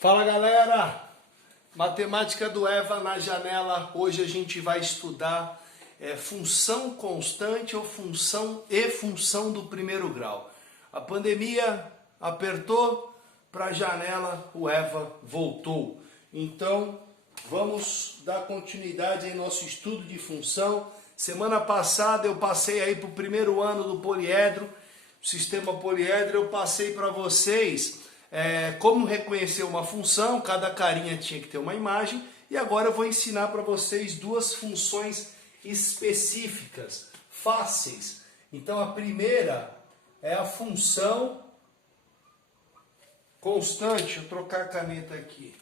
Fala galera, matemática do EVA na janela. Hoje a gente vai estudar função constante ou função do primeiro grau. A pandemia apertou para a janela, o EVA voltou. Então vamos dar continuidade em nosso estudo de função. Semana passada eu passei aí para o primeiro ano do poliedro, sistema poliedro. Eu passei para vocês como reconhecer uma função, cada carinha tinha que ter uma imagem, e agora eu vou ensinar para vocês duas funções específicas, fáceis. Então a primeira é a função constante. Deixa eu trocar a caneta aqui.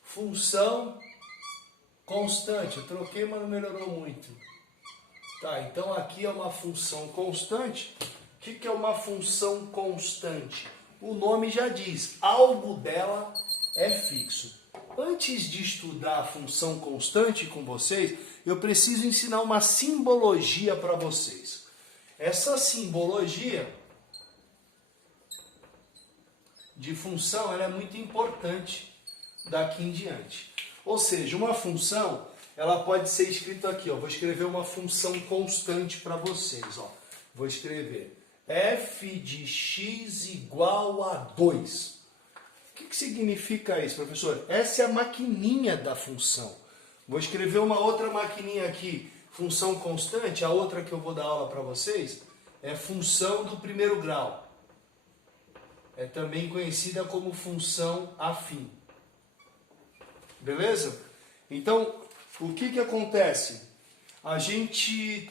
Função constante. Eu troquei, mas não melhorou muito. Tá, então aqui é uma função constante. O que é uma função constante? O nome já diz, algo dela é fixo. Antes de estudar a função constante com vocês, eu preciso ensinar uma simbologia para vocês. Essa simbologia de função ela é muito importante daqui em diante. Ou seja, uma função ela pode ser escrita aqui. Ó. Vou escrever uma função constante para vocês. Ó. Vou escrever f de x igual a 2. O que significa isso, professor? Essa é a maquininha da função. Vou escrever uma outra maquininha aqui, função constante. A outra que eu vou dar aula para vocês é função do primeiro grau. É também conhecida como função afim. Beleza? Então, o que acontece? A gente,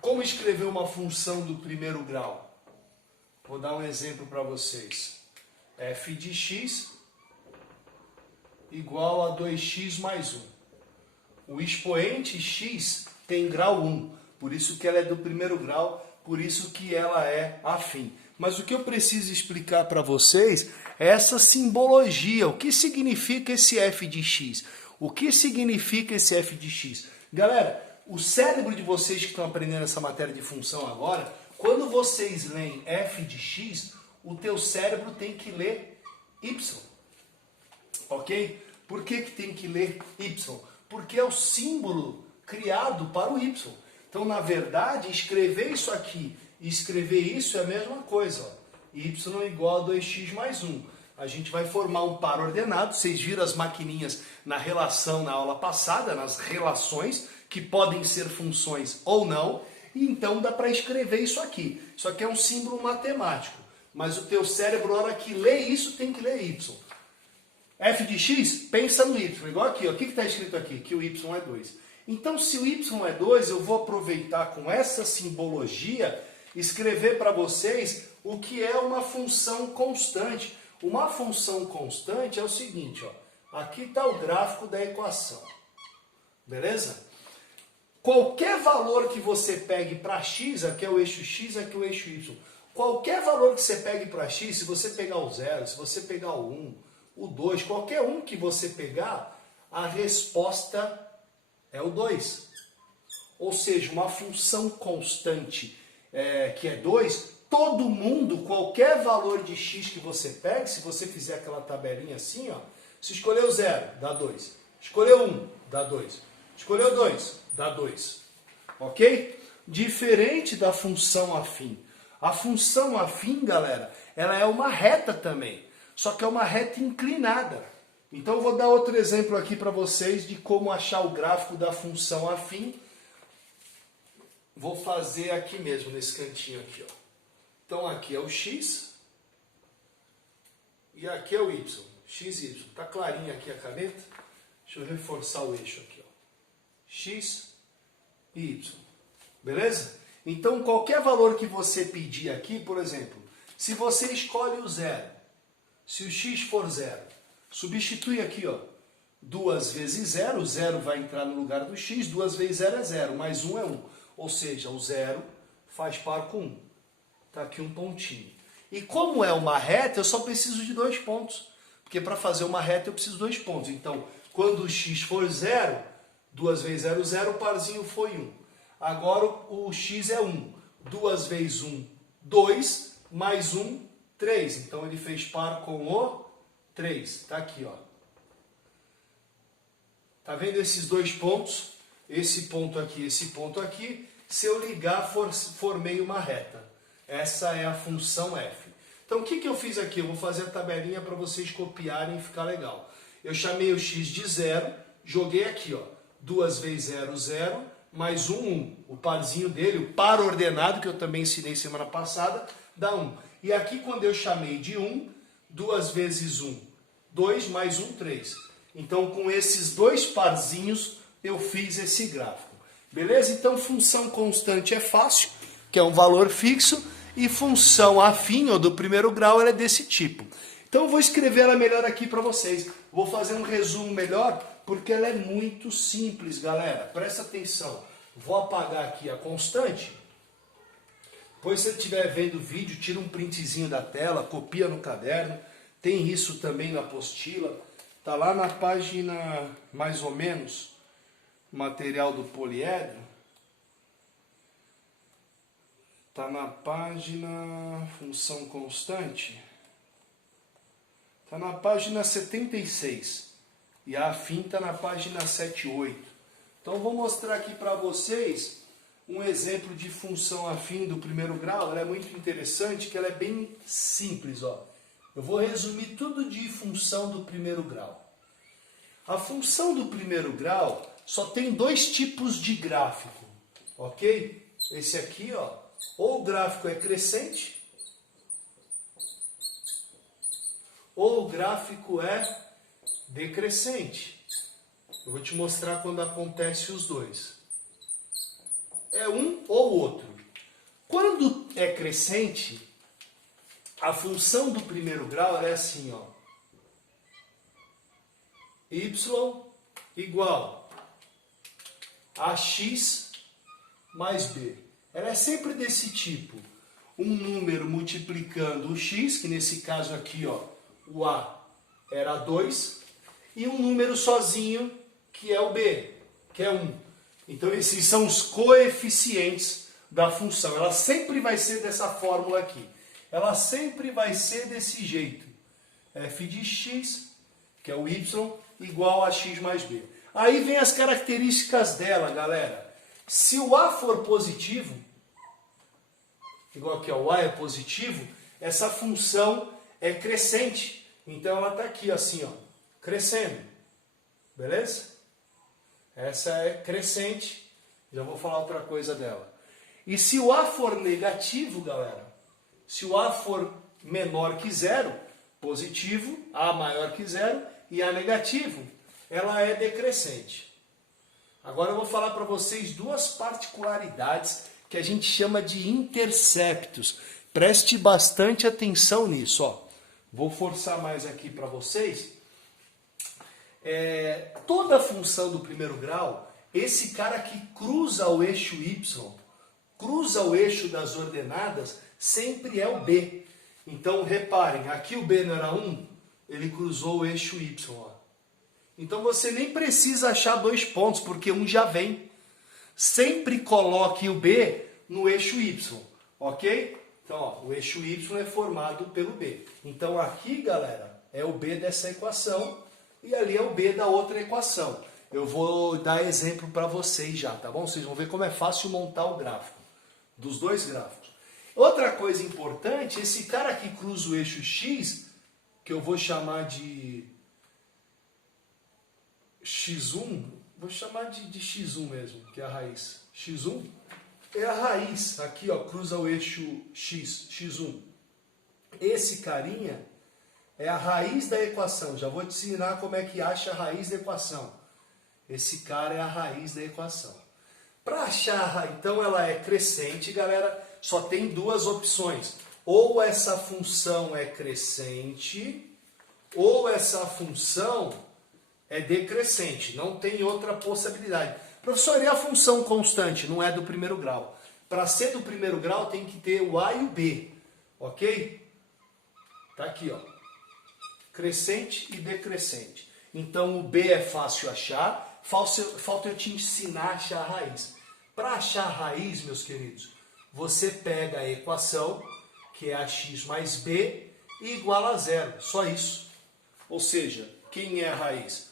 como escrever uma função do primeiro grau? Vou dar um exemplo para vocês. F de x igual a 2x mais 1. O expoente x tem grau 1, por isso que ela é do primeiro grau, por isso que ela é afim. Mas o que eu preciso explicar para vocês é essa simbologia. O que significa esse f de x? O que significa esse f de x? Galera, o cérebro de vocês que estão aprendendo essa matéria de função agora, quando vocês leem f de x, o teu cérebro tem que ler y. Ok? Por que tem que ler y? Porque é o símbolo criado para o y. Então, na verdade, escrever isso aqui e escrever isso é a mesma coisa. Ó. Y igual a 2x mais 1. A gente vai formar um par ordenado. Vocês viram as maquininhas na relação na aula passada, nas relações, que podem ser funções ou não. E então dá para escrever isso aqui. Isso aqui é um símbolo matemático. Mas o teu cérebro, na hora que lê isso, tem que ler y. F de x, pensa no y. Igual aqui, ó. O que está escrito aqui? Que o y é 2. Então, se o y é 2, eu vou aproveitar com essa simbologia, escrever para vocês o que é uma função constante. Uma função constante é o seguinte, ó. Aqui está o gráfico da equação. Beleza? Qualquer valor que você pegue para x, aqui é o eixo x, aqui é o eixo y. Qualquer valor que você pegue para x, se você pegar o 0, se você pegar o 1, o 2, qualquer um que você pegar, a resposta é o 2. Ou seja, uma função constante que é 2, todo mundo, qualquer valor de x que você pegue, se você fizer aquela tabelinha assim, ó, se escolher o 0, dá 2. Escolheu 1, dá 2. Escolheu 2, dá 2. Ok? Diferente da função afim. A função afim, galera, ela é uma reta também. Só que é uma reta inclinada. Então eu vou dar outro exemplo aqui para vocês de como achar o gráfico da função afim. Vou fazer aqui mesmo, nesse cantinho aqui, ó. Então aqui é o x e aqui é o y. X e y. Tá clarinha aqui a caneta? Deixa eu reforçar o eixo aqui, ó. X e y. Beleza? Então, qualquer valor que você pedir aqui, por exemplo, se você escolhe o 0, se o x for 0, substitui aqui, ó, 2 vezes 0, o 0 vai entrar no lugar do x, 2 vezes 0 é 0, mais 1 é 1. Ou seja, o 0 faz par com 1. Está aqui um pontinho. E como é uma reta, eu só preciso de 2 pontos. Porque para fazer uma reta eu preciso de 2 pontos. Então, quando o x for 0, 2 vezes 0, 0, o parzinho foi 1. Agora o x é 1. 2 vezes 1, 2, mais 1, 3. Então ele fez par com o 3. Está aqui, ó. Tá vendo esses dois pontos? Esse ponto aqui, esse ponto aqui. Se eu ligar, formei uma reta. Essa é a função f. Então o que eu fiz aqui? Eu vou fazer a tabelinha para vocês copiarem e ficar legal. Eu chamei o x de 0, joguei aqui, ó. 2 vezes 0, 0, mais 1, 1. O parzinho dele, o par ordenado, que eu também ensinei semana passada, dá 1. E aqui quando eu chamei de 1, 2 vezes 1, 2, mais 1, 3. Então com esses dois parzinhos eu fiz esse gráfico. Beleza? Então função constante é fácil, que é um valor fixo, e função afim, ou do primeiro grau, ela é desse tipo. Então eu vou escrever ela melhor aqui para vocês. Vou fazer um resumo melhor, porque ela é muito simples, galera. Presta atenção. Vou apagar aqui a constante. Depois, se você estiver vendo o vídeo, tira um printzinho da tela, copia no caderno. Tem isso também na apostila. Está lá na página, mais ou menos, material do poliedro. Está na página função constante. Está na página 76. E a afim está na página 78. Então vou mostrar aqui para vocês um exemplo de função afim do primeiro grau. Ela é muito interessante, que ela é bem simples. Ó. Eu vou resumir tudo de função do primeiro grau. A função do primeiro grau só tem dois tipos de gráfico. Ok? Esse aqui, ó. Ou o gráfico é crescente, ou o gráfico é decrescente. Eu vou te mostrar quando acontece os dois. É um ou outro. Quando é crescente, a função do primeiro grau é assim, ó. Y igual a x mais b. Ela é sempre desse tipo. Um número multiplicando o x, que nesse caso aqui, ó, o a era 2, e um número sozinho, que é o b, que é 1. Então esses são os coeficientes da função. Ela sempre vai ser dessa fórmula aqui. Ela sempre vai ser desse jeito. F de x, que é o y, igual a x mais b. Aí vem as características dela, galera. Se o a for positivo, igual aqui, ó, o a é positivo, essa função é crescente. Então ela está aqui assim, ó, crescendo. Beleza? Essa é crescente. Já vou falar outra coisa dela. E se o a for negativo, galera, se o a for menor que zero, positivo, a maior que zero, e a negativo, ela é decrescente. Agora eu vou falar para vocês duas particularidades que a gente chama de interceptos. Preste bastante atenção nisso. Ó. Vou forçar mais aqui para vocês. Toda função do primeiro grau, esse cara que cruza o eixo y, cruza o eixo das ordenadas, sempre é o b. Então reparem, aqui o b não era 1, ele cruzou o eixo y. Ó. Então você nem precisa achar dois pontos, porque um já vem. Sempre coloque o b no eixo y, ok? Então, ó, o eixo y é formado pelo b. Então aqui, galera, é o b dessa equação e ali é o b da outra equação. Eu vou dar exemplo para vocês já, tá bom? Vocês vão ver como é fácil montar o gráfico dos dois gráficos. Outra coisa importante, esse cara que cruza o eixo x, que eu vou chamar de x1, vou chamar de x1 mesmo, que é a raiz. x1 é a raiz, aqui ó, cruza o eixo x, x1. Esse carinha é a raiz da equação. Já vou te ensinar como é que acha a raiz da equação. Esse cara é a raiz da equação. Para achar, então ela é crescente, galera, só tem duas opções. Ou essa função é crescente, ou essa função é decrescente. Não tem outra possibilidade. Professor, e a função constante? Não é do primeiro grau. Para ser do primeiro grau tem que ter o a e o b. Ok? Tá aqui, ó. Crescente e decrescente. Então o b é fácil achar. Falta eu te ensinar a achar a raiz. Para achar a raiz, meus queridos, você pega a equação, que é ax mais b, e iguala a zero. Só isso. Ou seja, quem é a raiz?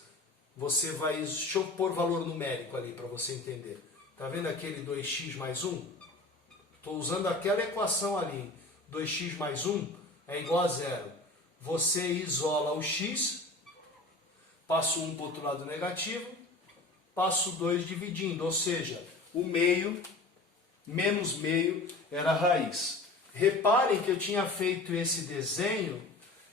você vai... Deixa eu pôr valor numérico ali para você entender. Tá vendo aquele 2x mais 1? Estou usando aquela equação ali. 2x mais 1 é igual a 0. Você isola o x, passo 1 para o outro lado negativo, passo 2 dividindo, ou seja, o meio menos meio era a raiz. Reparem que eu tinha feito esse desenho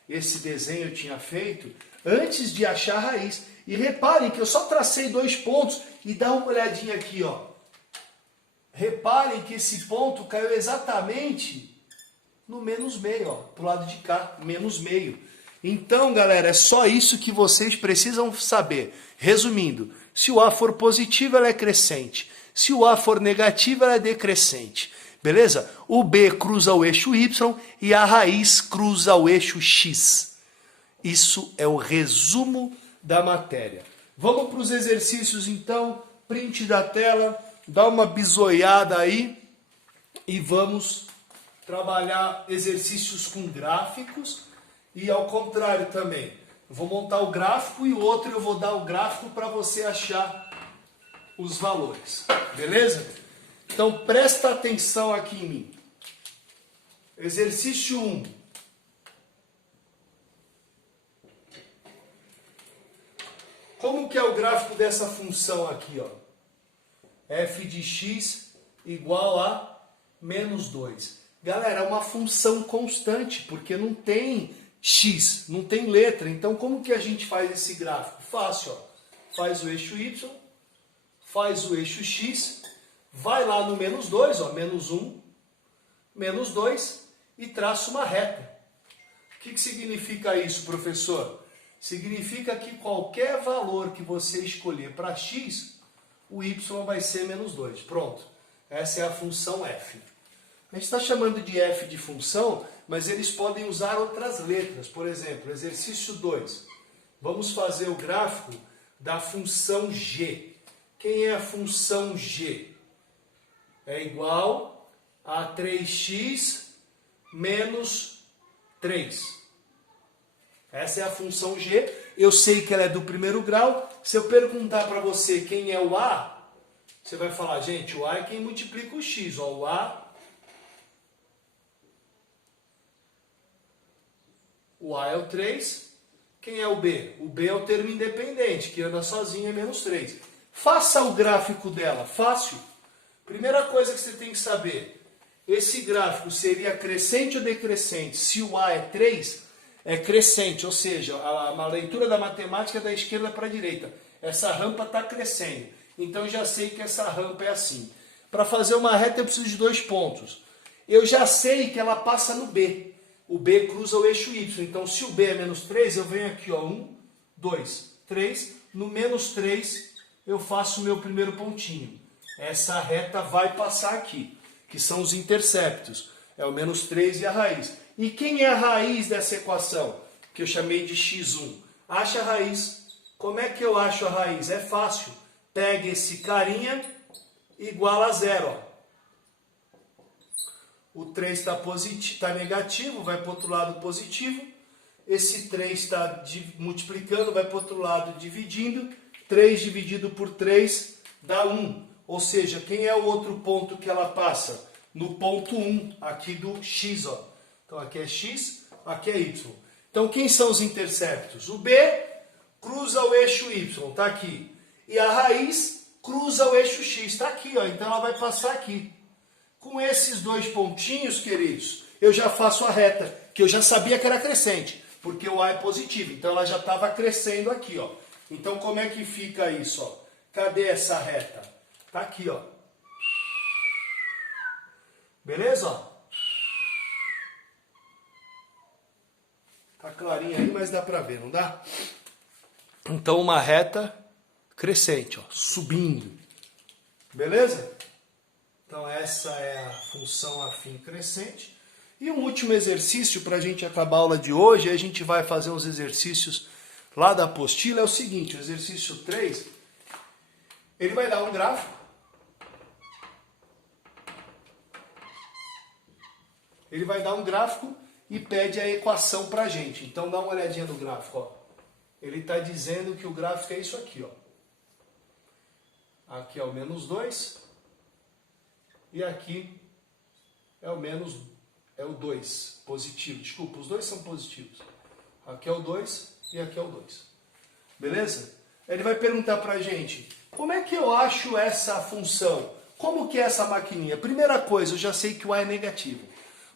eu tinha feito antes de achar a raiz. E reparem que eu só tracei 2 pontos e dá uma olhadinha aqui, ó. Reparem que esse ponto caiu exatamente no menos meio, ó, pro lado de cá, menos meio. Então, galera, é só isso que vocês precisam saber. Resumindo, se o A for positivo, ela é crescente. Se o A for negativo, ela é decrescente. Beleza? O B cruza o eixo Y e a raiz cruza o eixo X. Isso é o resumo da matéria. Vamos para os exercícios, então. Print da tela, dá uma bisoiada aí e vamos trabalhar exercícios com gráficos e ao contrário também. Eu vou montar o gráfico e o outro eu vou dar o gráfico para você achar os valores. Beleza? Então presta atenção aqui em mim. Exercício 1. Como que é o gráfico dessa função aqui, ó? F de x igual a menos 2. Galera, é uma função constante, porque não tem x, não tem letra. Então, como que a gente faz esse gráfico? Fácil, ó. Faz o eixo y, faz o eixo x, vai lá no menos 2, ó, menos 1, menos 2, e traça uma reta. O que significa isso, professor? Significa que qualquer valor que você escolher para x, o y vai ser menos 2. Pronto. Essa é a função f. A gente está chamando de f de função, mas eles podem usar outras letras. Por exemplo, exercício 2. Vamos fazer o gráfico da função g. Quem é a função g? É igual a 3x menos 3. Essa é a função g. Eu sei que ela é do primeiro grau. Se eu perguntar para você quem é o a, você vai falar, gente, o a é quem multiplica o x. Ó, o a é o 3. Quem é o b? O b é o termo independente, que anda sozinho, é menos 3. Faça o gráfico dela. Fácil. Primeira coisa que você tem que saber. Esse gráfico seria crescente ou decrescente? Se o a é 3, é crescente, ou seja, a leitura da matemática é da esquerda para a direita. Essa rampa está crescendo. Então eu já sei que essa rampa é assim. Para fazer uma reta eu preciso de 2 pontos. Eu já sei que ela passa no B. O B cruza o eixo Y. Então se o B é menos 3, eu venho aqui, ó, 1, 2, 3. No menos 3 eu faço o meu primeiro pontinho. Essa reta vai passar aqui, que são os interceptos. É o menos 3 e a raiz. E quem é a raiz dessa equação? Que eu chamei de x1. Acha a raiz. Como é que eu acho a raiz? É fácil. Pega esse carinha, igual a 0. Ó. O 3 está negativo, vai para o outro lado positivo. Esse 3 está multiplicando, vai para o outro lado dividindo. 3 dividido por 3 dá 1. Ou seja, quem é o outro ponto que ela passa? No ponto 1, aqui do x. Ó. Então aqui é x, aqui é y. Então quem são os interceptos? O b cruza o eixo y, está aqui. E a raiz cruza o eixo x, está aqui. Ó. Então ela vai passar aqui. Com esses 2 pontinhos, queridos, eu já faço a reta, que eu já sabia que era crescente, porque o a é positivo. Então ela já estava crescendo aqui. Ó. Então como é que fica isso? Ó? Cadê essa reta? Está aqui. Ó. Beleza? Ó? Tá clarinho aí, mas dá para ver, não dá? Então uma reta crescente, ó, subindo. Beleza? Então essa é a função afim crescente. E um último exercício para a gente acabar a aula de hoje, a gente vai fazer uns exercícios lá da apostila, é o seguinte, o exercício 3, ele vai dar um gráfico. Ele vai dar um gráfico e pede a equação para a gente. Então dá uma olhadinha no gráfico. Ó. Ele está dizendo que o gráfico é isso aqui, ó. Aqui é o menos 2 e aqui é o 2, positivo. Desculpa, os dois são positivos. Aqui é o 2 e aqui é o 2. Beleza? Ele vai perguntar pra gente, como é que eu acho essa função? Como que é essa maquininha? Primeira coisa, eu já sei que o A é negativo.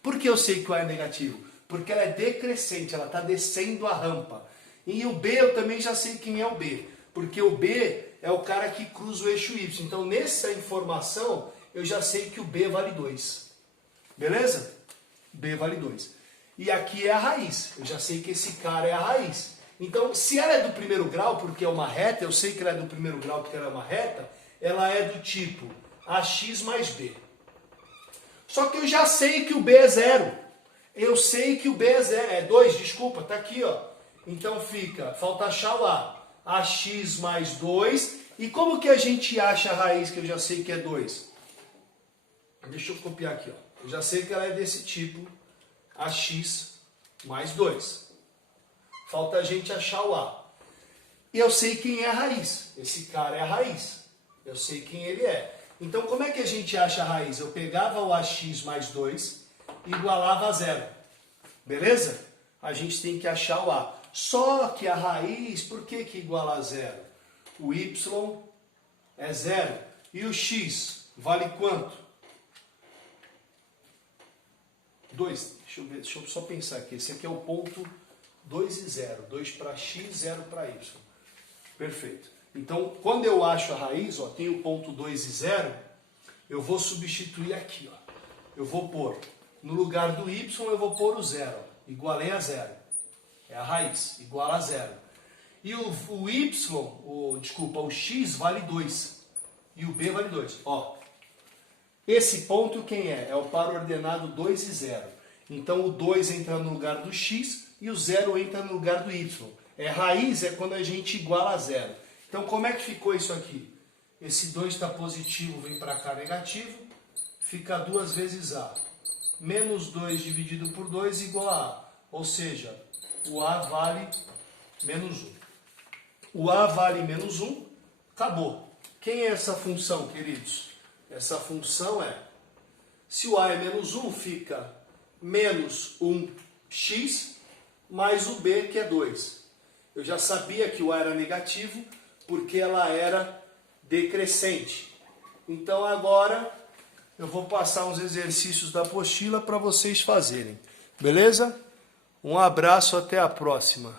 Por que eu sei que o A é negativo? Porque ela é decrescente, ela está descendo a rampa. E o B eu também já sei quem é o B. Porque o B é o cara que cruza o eixo Y. Então, nessa informação, eu já sei que o B vale 2. Beleza? B vale 2. E aqui é a raiz. Eu já sei que esse cara é a raiz. Então, se ela é do primeiro grau, porque é uma reta, eu sei que ela é do primeiro grau porque ela é uma reta, ela é do tipo AX mais B. Só que eu já sei que o B é 0. Eu sei que o B é 0. É 2, desculpa, tá aqui, ó. Então fica, falta achar o A. AX mais 2. E como que a gente acha a raiz que eu já sei que é 2? Deixa eu copiar aqui, ó. Eu já sei que ela é desse tipo, AX mais 2. Falta a gente achar o A. E eu sei quem é a raiz. Esse cara é a raiz. Eu sei quem ele é. Então, como é que a gente acha a raiz? Eu pegava o AX mais 2 e igualava a 0. Beleza? A gente tem que achar o A. Só que a raiz, por que iguala a 0? O Y é 0. E o X vale quanto? 2. Deixa eu só pensar aqui. Esse aqui é o ponto 2 e 0. 2 para X, 0 para Y. Perfeito. Então, quando eu acho a raiz, ó, tem o ponto 2 e 0, eu vou substituir aqui. Ó. Eu vou pôr, no lugar do Y, eu vou pôr o 0. Igualei a 0. É a raiz, igual a 0. E o Y, o X vale 2. E o B vale 2. Ó, esse ponto quem é? É o par ordenado 2 e 0. Então, o 2 entra no lugar do X e o 0 entra no lugar do Y. Raiz é quando a gente iguala a 0. Então, como é que ficou isso aqui? Esse 2 está positivo, vem para cá negativo, fica 2 vezes A. Menos 2 dividido por 2 igual a A. Ou seja, o A vale menos 1. O A vale menos 1, acabou. Quem é essa função, queridos? Essa função é, se o A é menos 1, fica menos 1x mais o B, que é 2. Eu já sabia que o A era negativo, porque ela era decrescente. Então agora eu vou passar uns exercícios da apostila para vocês fazerem. Beleza? Um abraço, até a próxima.